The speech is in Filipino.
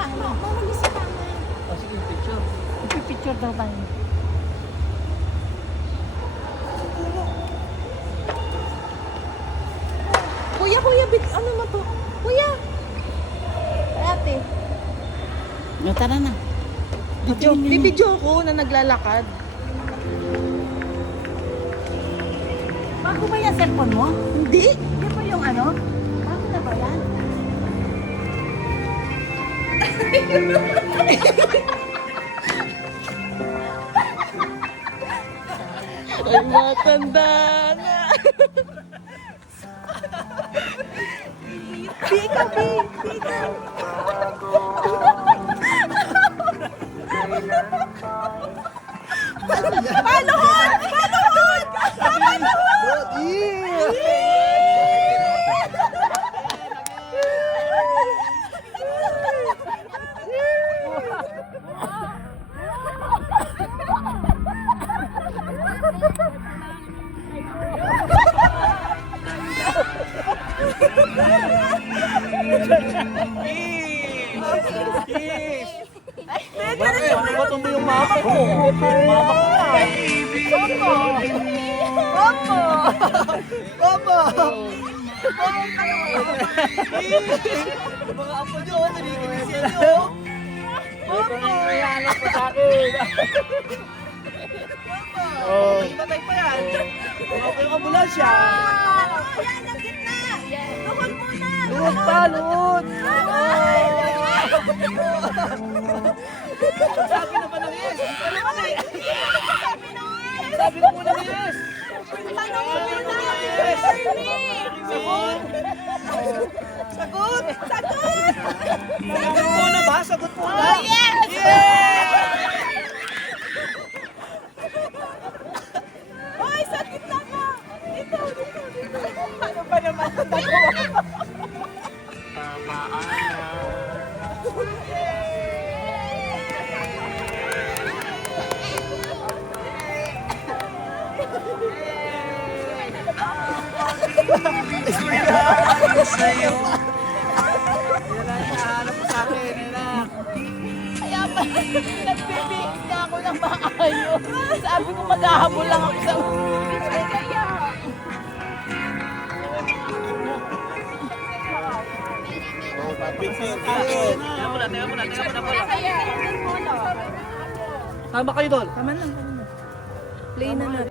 Mahuli si Tama. Oh, sige, picture. Picture daw tayo. Kuya, ano na to? Kuya! Ate. No, tara na. Bibidyo ako na naglalakad. Bago ba yung cellphone mo? Hindi. Hindi pa yung ano? Bago na ba yan? Ay, matanda na. Pika. Paluhod! Bakit? Ano ba tumbo yung mama ko? Mama ko na. Opo! Yung mga apo nyo, nanikinig siya nyo. Opo! Iyanak pa sa akin. Oh. Patay pa yan. Opo yung ambulansya. Yan, ang gitna! Luhod muna! Luhod pa, luhod! Sabi naman ng yes! Sabi na muna ng yes! Tanong mo muna! Yes! Sagot! Sagot! Sagot muna ba? Sagot muna! Oh, yes! Yes! Hoy, sa gitna ka! Dito. Ano ba naman ang nagawa? Sa'yo. Yan na, hinahanap mo sa akin. Yan na. Kaya ba, nagbibig na ako ng maayos. Sabi ko maghahabol lang ako sa Ay, kaya. Teka muna. Kaya. Tama kayo doon. Tama lang. Play na natin.